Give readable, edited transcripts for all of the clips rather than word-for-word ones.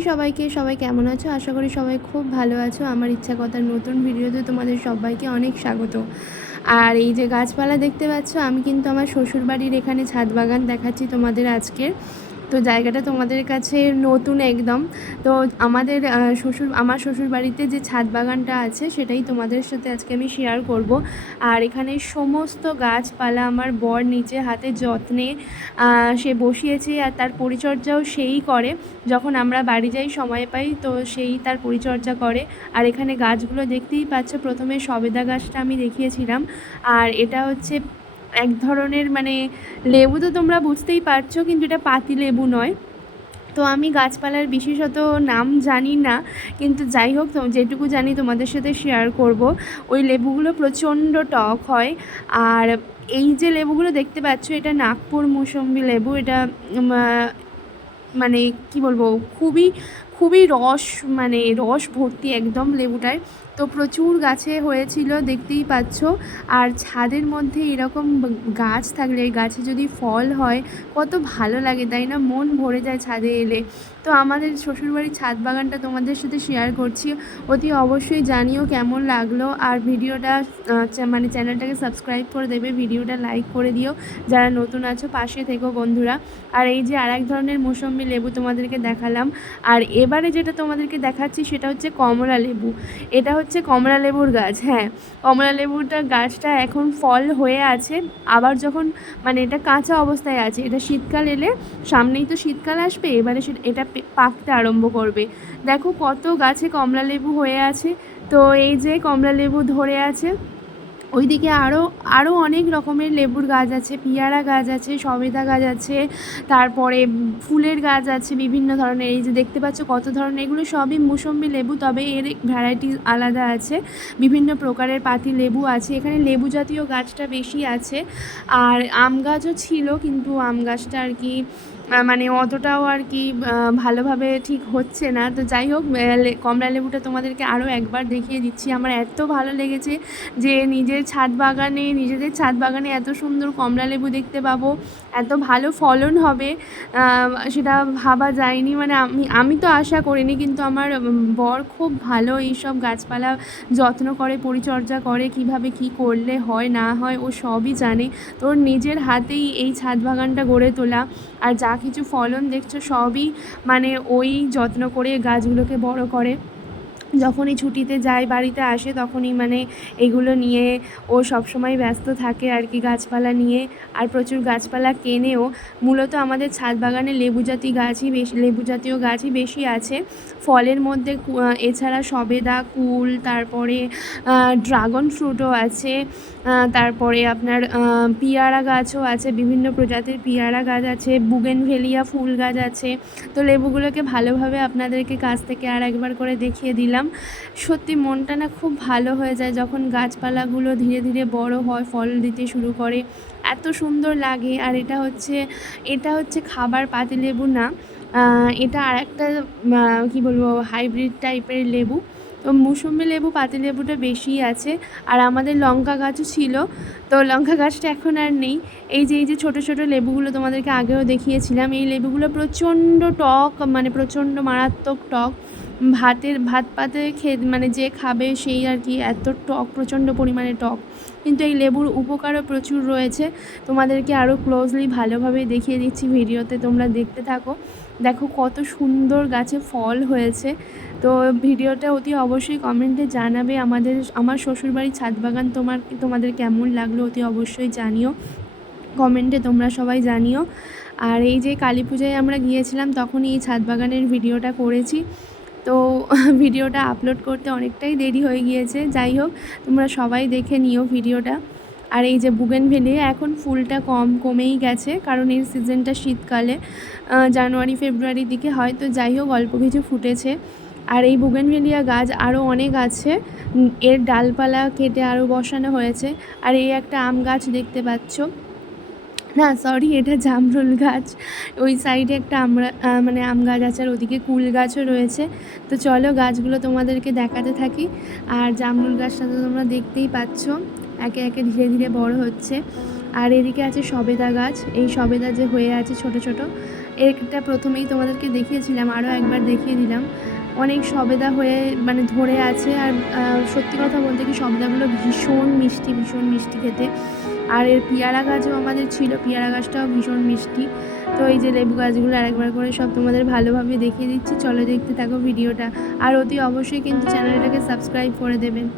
সবাইকে সবাই কেমন আছো? আশা করি সবাই খুব ভালো আছো। আমার ইচ্ছা কথার নতুন ভিডিওতে তোমাদের সবাইকে অনেক স্বাগত। আর এই যে গাছপালা দেখতে পাচ্ছ, আমি কিন্তু আমার শ্বশুরবাড়ির এখানে ছাদ বাগান দেখাচ্ছি তোমাদের আজকের। তো জায়গাটা তোমাদের কাছে নতুন একদম। তো আমার শ্বশুরবাড়িতে যে ছাদ বাগানটা আছে সেটাই তোমাদের সাথে আজকে আমি শেয়ার করব। আর এখানে সমস্ত গাছপালা আমার বর নিচে হাতে যত্নে সে বসিয়েছে, আর তার পরিচর্যাও সেই করে। যখন আমরা বাড়ি যাই সময় পাই তো সেই তার পরিচর্যা করে। আর এখানে গাছগুলো দেখতেই পাচ্ছ, প্রথমে সবেদা গাছটা আমি দেখিয়েছিলাম। আর এটা হচ্ছে এক ধরনের লেবু, তো তোমরা বুঝতেই পারছো, কিন্তু এটা পাতি লেবু নয়। তো আমি গাছপালার বিশেষত নাম জানি না, কিন্তু যাই হোক যেটুকু জানি তোমাদের সাথে শেয়ার করব। ওই লেবুগুলো প্রচণ্ড টক হয়। আর এই যে লেবুগুলো দেখতে পাচ্ছ, এটা নাগপুর মৌসুম্বি লেবু। এটা মানে কি বলবো, খুবই খুবই রস ভর্তি একদম লেবুটায়। তো প্রচুর গাছে হয়েছিল দেখতেই পাচ্ছ। আর ছাদের মধ্যে এরকম গাছ থাকলে, এই গাছে যদি ফল হয় কত ভালো লাগে, তাই না? মন ভরে যায় ছাদে এলে। তো আমাদের শ্বশুরবাড়ির ছাদ বাগানটা তোমাদের সাথে শেয়ার করছি। অতি অবশ্যই জানিও কেমন লাগলো। আর ভিডিওটা চ্যানেলটাকে সাবস্ক্রাইব করে দেবে, ভিডিওটা লাইক করে দিও যারা নতুন আছো, পাশে থেকো বন্ধুরা। আর এই যে আরেক ধরনের মৌসুম্বি লেবু তোমাদেরকে দেখালাম। আর এবারে যেটা তোমাদেরকে দেখাচ্ছি সেটা হচ্ছে কমলা লেবু। এটা হচ্ছে কমলা লেবুর গাছ। হ্যাঁ, কমলা লেবুটা গাছটা এখন ফল হয়ে আছে। আবার যখন এটা কাঁচা অবস্থায় আছে, এটা শীতকাল এলে, সামনেই তো শীতকাল আসবে, এবারে এটা পাকতে আরম্ভ করবে। দেখো কত গাছে কমলা লেবু হয়ে আছে। তো এই যে কমলা লেবু ধরে আছে। ওইদিকে আরও অনেক রকমের লেবুর গাছ আছে, পিয়ারা গাছ আছে, সবেদা গাছ আছে, তারপরে ফুলের গাছ আছে বিভিন্ন ধরনের। এই যে দেখতে পাচ্ছ কত ধরনের, এগুলো সবই মৌসুম্বি লেবু, তবে এর ভ্যারাইটি আলাদা আছে। বিভিন্ন প্রকারের পাতি লেবু আছে এখানে, লেবু জাতীয় গাছটা বেশি আছে। আর আম গাছও ছিল, কিন্তু আম গাছটা আর কি অতটাও আর কি ভালোভাবে ঠিক হচ্ছে না। তো যাই হোক, কমলা লেবুটা তোমাদেরকে আরও একবার দেখিয়ে দিচ্ছি। আমার এত ভালো লেগেছে যে নিজেদের ছাদ বাগানে এত সুন্দর কমলা লেবু দেখতে পাবো, এত ভালো ফলন হবে, সেটা ভাবা যায়নি। আমি তো আশা করিনি, কিন্তু আমার বর খুব ভালো এইসব গাছপালা যত্ন করে, পরিচর্যা করে, কিভাবে কি করলে হয় না হয় ও সবই জানে। তোর নিজের হাতেই এই ছাদ বাগানটা গড়ে তোলা। আর যা কিছু ফলন দেখছো সবই ওই যত্ন করে গাছগুলোকে বড় করে। যখনই ছুটিতে যায়, বাড়িতে আসে, তখনই এগুলো নিয়ে ও সবসময় ব্যস্ত থাকে আর কি, গাছপালা নিয়ে। আর প্রচুর গাছপালা কেনেও। মূলত আমাদের ছাদ বাগানে লেবু জাতীয় গাছই বেশি আছে। ফলের মধ্যে এছাড়া সবেদা, কুল, তারপরে ড্রাগন ফ্রুটও আছে, তারপরে আপনার পিয়ারা গাছও আছে, বিভিন্ন প্রজাতির পিয়ারা গাছ আছে, বুগেনভেলিয়া ফুল গাছ আছে। তো লেবুগুলোকে ভালোভাবে আপনাদেরকে কাছ থেকে আর একবার করে দেখিয়ে দিলাম। সত্যি মনটা না খুব ভালো হয়ে যায় যখন গাছপালাগুলো ধীরে ধীরে বড় হয়, ফল দিতে শুরু করে, এত সুন্দর লাগে। আর এটা হচ্ছে খাবার পাতিলেবু না, এটা আর একটা কী বলবো, হাইব্রিড টাইপের লেবু। তো মৌসুম্বি লেবু, পাতিলেবুটা বেশি আছে। আর আমাদের লঙ্কা গাছও ছিল, তো লঙ্কা গাছটা এখন আর নেই। এই যে ছোটো ছোটো লেবুগুলো তোমাদেরকে আগেও দেখিয়েছিলাম, এই লেবুগুলো প্রচণ্ড টক, প্রচণ্ড মারাত্মক টক। ভাত পাতে যে খাবে সেই আর কি, এত টক, প্রচণ্ড পরিমাণে টক। কিন্তু এই লেবুর উপকারও প্রচুর রয়েছে। তোমাদেরকে আরও ক্লোজলি ভালোভাবে দেখিয়ে দিচ্ছি ভিডিওতে, তোমরা দেখতে থাকো। দেখো কত সুন্দর গাছে ফল হয়েছে। তো ভিডিওটা অতি অবশ্যই কমেন্টে জানাবে। আমার শ্বশুরবাড়ির ছাদ বাগান তোমাদের কেমন লাগলো অতি অবশ্যই জানিও, কমেন্টে তোমরা সবাই জানিও। আর এই যে কালী পূজায় আমরা গিয়েছিলাম, তখনই এই ছাদ বাগানের ভিডিওটা করেছি। তো ভিডিওটা আপলোড করতে অনেকটাই দেরি হয়ে গিয়েছে। যাই হোক, তোমরা সবাই দেখে নিও ভিডিওটা। আর এই যে বুগেনভেলিয়া, এখন ফুলটা কমেই গেছে, কারণ এই সিজনটা শীতকালে, জানুয়ারি ফেব্রুয়ারির দিকে হয়। তো যাই হোক, অল্প কিছু ফুটেছে। আর এই বুগেনভেলিয়া গাছ আরও অনেক আছে, এর ডালপালা কেটে আরও বসানো হয়েছে। আর এই একটা আম গাছ দেখতে পাচ্ছ, না সরি, এটা জামরুল গাছ। ওই সাইডে একটা আম গাছ আছে, আর ওদিকে কুল গাছও রয়েছে। তো চলো গাছগুলো তোমাদেরকে দেখাতে থাকি। আর জামরুল গাছটা তো তোমরা দেখতেই পাচ্ছ, একে একে ধীরে ধীরে বড় হচ্ছে। আর এদিকে আছে সবেদা গাছ, এই সবেদা যে হয়ে আছে ছোট ছোট, এটা প্রথমেই তোমাদেরকে দেখিয়েছিলাম, আরও একবার দেখিয়ে দিলাম। অনেক সবেদা হয়ে মানে ধরে আছে। আর সত্যি কথা বলতে কি সবেদাগুলো ভীষণ মিষ্টি খেতে। আর এর পেয়ারা গাছও আমাদের ছিল, পেয়ারা গাছটাও ভীষণ মিষ্টি। তো এই যে লেবু গাছগুলো আরেকবার করে সব তোমাদের ভালোভাবে দেখিয়ে দিচ্ছি, চলো দেখতে থাকো ভিডিওটা। আর অতি অবশ্যই কিন্তু চ্যানেলটাকে সাবস্ক্রাইব করে দেবেন।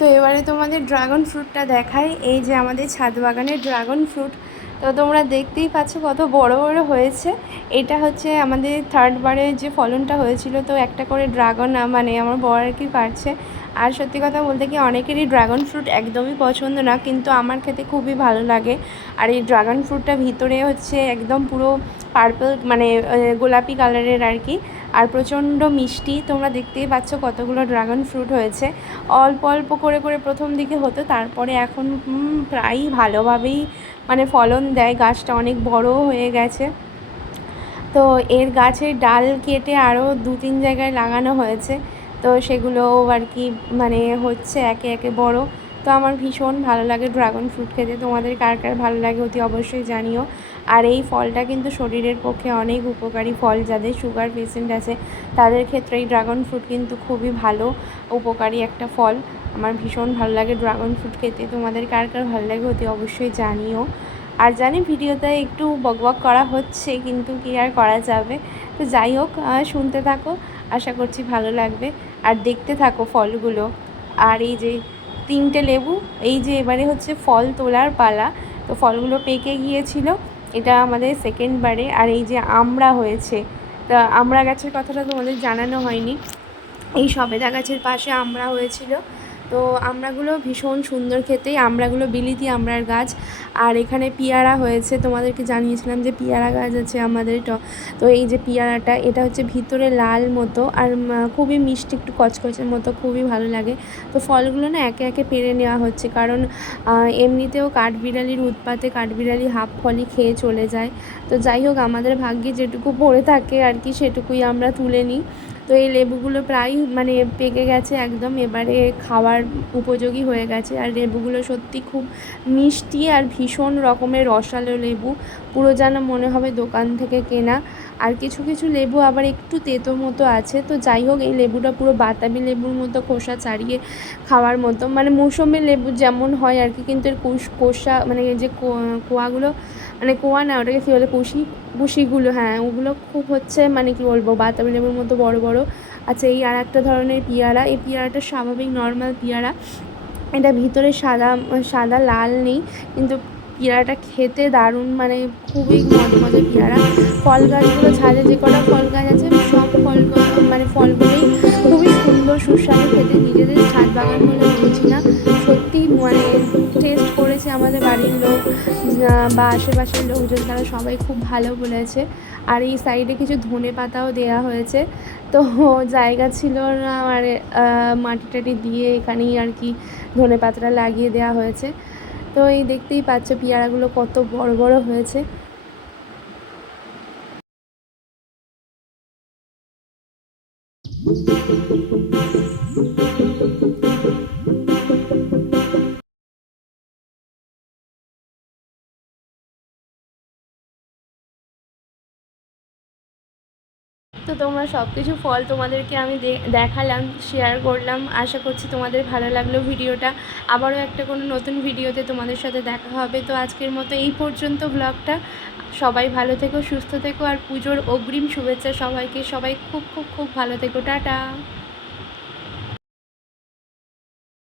তো এবারে তোমাদের ড্রাগন ফ্রুটটা দেখাই। এই যে আমাদের ছাদ বাগানের ড্রাগন ফ্রুট, তো তোমরা দেখতেই পাচ্ছ কত বড় বড় হয়েছে। এটা হচ্ছে আমাদের থার্ডবারে যে ফলনটা হয়েছিল, তো একটা করে ড্রাগন মানে আমার বর আর কি পারছে। আর সত্যি কথা বলতে কি অনেকেরই ড্রাগন ফ্রুট একদমই পছন্দ না, কিন্তু আমার খেতে খুবই ভালো লাগে। আর এই ড্রাগন ফ্রুটটা ভিতরে হচ্ছে একদম পুরো পার্পল মানে গোলাপি কালারের আর কি, আর প্রচণ্ড মিষ্টি। তোমরা দেখতেই পাচ্ছ কতগুলো ড্রাগন ফ্রুট হয়েছে। অল্প অল্প করে করে প্রথম দিকে হতো, তারপরে এখন প্রায় ভালোভাবেই মানে ফলন দেয়, গাছটা অনেক বড় হয়ে গেছে। তো এর গাছের ডাল কেটে আরও 2-3 জায়গায় লাগানো হয়েছে, তো সেগুলো আর কি মানে হচ্ছে একে একে বড়। তো আমার ভীষণ ভালো লাগে ড্রাগন ফ্রুট খেতে, তোমাদের কার কার ভালো লাগে অতি অবশ্যই জানিও। আর এই ফলটা কিন্তু শরীরের পক্ষে অনেক উপকারী ফল, যাদের সুগার পেশেন্ট আছে তাদের ক্ষেত্রে এই ড্রাগন ফ্রুট কিন্তু খুবই ভালো উপকারী একটা ফল। আমার ভীষণ ভালো লাগে ড্রাগন ফ্রুট খেতে, তোমাদের কার কার ভালো লাগে অতি অবশ্যই জানিও। আর জানি ভিডিওতে একটু বকবক করা হচ্ছে, কিন্তু কি আর করা যাবে। তো যাই হোক, শুনতে থাকো, আশা করছি ভালো লাগবে। আর দেখতে থাকো ফলগুলো। আর এই যে 3টে লেবু, এই যে এবারে হচ্ছে ফল তোলার পালা। তো ফলগুলো পেকে গিয়েছিল, এটা আমাদের সেকেন্ড বারে। আর এই যে আমড়া হয়েছে, তা আমড়া গাছের কথাটা তোমাদের জানানো হয়নি। এই সবেদা গাছের পাশে আমড়া হয়েছিল, তো আমড়াগুলো ভীষণ সুন্দর খেতে। আমড়াগুলো বিলিতি আমড়ার গাছ। আর এখানে পেয়ারা হয়েছে, তোমাদেরকে জানিয়েছিলাম যে পেয়ারা গাছ আছে আমাদের। তো এই যে পেয়ারাটা, এটা হচ্ছে ভিতরে লাল মতো আর খুবই মিষ্টি, একটু কচকচের মতো, খুবই ভালো লাগে। তো ফলগুলো না একে একে পেরে নেওয়া হচ্ছে, কারণ এমনিতেও কাঠবিড়ালির উৎপাতে কাঠবিড়ালি হাফ ফলই খেয়ে চলে যায়। তো যাই হোক, আমাদের ভাগ্যে যেটুকু পড়ে থাকে আর কি, সেটুকুই আমরা তুলে নিই। তো এই লেবুগুলো প্রায় মানে পেকে গেছে একদম, এবারে খাওয়ার উপযোগী হয়ে গেছে। আর লেবুগুলো সত্যি খুব মিষ্টি আর ভীষণ রকমের রসালো লেবু, পুরো যেন মনে হবে দোকান থেকে কেনা। আর কিছু কিছু লেবু আবার একটু তেতো মতো আছে। তো যাই হোক, এই লেবুটা পুরো বাতাবি লেবুর মতো খোসা ছাড়িয়ে খাওয়ার মতো, মানে মৌসুমি লেবু যেমন হয় আর কি, কিন্তু এর কোষা মানে এই যে কোয়াগুলো, মানে কোয়া না, ওটাকে কী বলে, কুশিগুলো, হ্যাঁ ওগুলো খুব হচ্ছে মানে কি বলবো, বাতাবি লেবুর মতো বড় বড়। আচ্ছা, এই আর একটা ধরনের পেয়ারা, এই পেয়ারাটা স্বাভাবিক নর্মাল পেয়ারা, এটা ভিতরে সাদা সাদা লাল নেই, কিন্তু পেয়ারাটা খেতে দারুণ, মানে খুবই মজা পেয়ারা। ফল গাছগুলো ছাদে যে কটা ফল গাছ আছে, সব মানে ফলগুলোই খুবই সুন্দর সুস্বাদু খেতে। নিজেদের ছাদ বাগান বলে বলছি না, সত্যি মানে টেস্ট করেছে আমাদের বাড়ির লোক বা আশেপাশের লোকজন, তারা সবাই খুব ভালো বলেছে। আর এই সাইডে কিছু ধনে পাতাও দেওয়া হয়েছে। তো জায়গা ছিল না, আর মাটি টাটি দিয়ে এখানেই আর কি ধনে পাতাটা লাগিয়ে দেওয়া হয়েছে। তো এই দেখতেই পাচ্ছ পেয়ারাগুলো কত বড় বড় হয়েছে। তো তোমরা সব কিছু ফল তোমাদেরকে আমি দেখালাম, শেয়ার করলাম। আশা করছি তোমাদের ভালো লাগলো ভিডিওটা। আবারও একটা কোনো নতুন ভিডিওতে তোমাদের সাথে দেখা হবে। তো আজকের মতো এই পর্যন্ত ব্লগটা। সবাই ভালো থেকো, সুস্থ থেকো, আর পুজোর অগ্রিম শুভেচ্ছা সবাইকে। সবাই খুব খুব খুব ভালো থেকো। টাটা।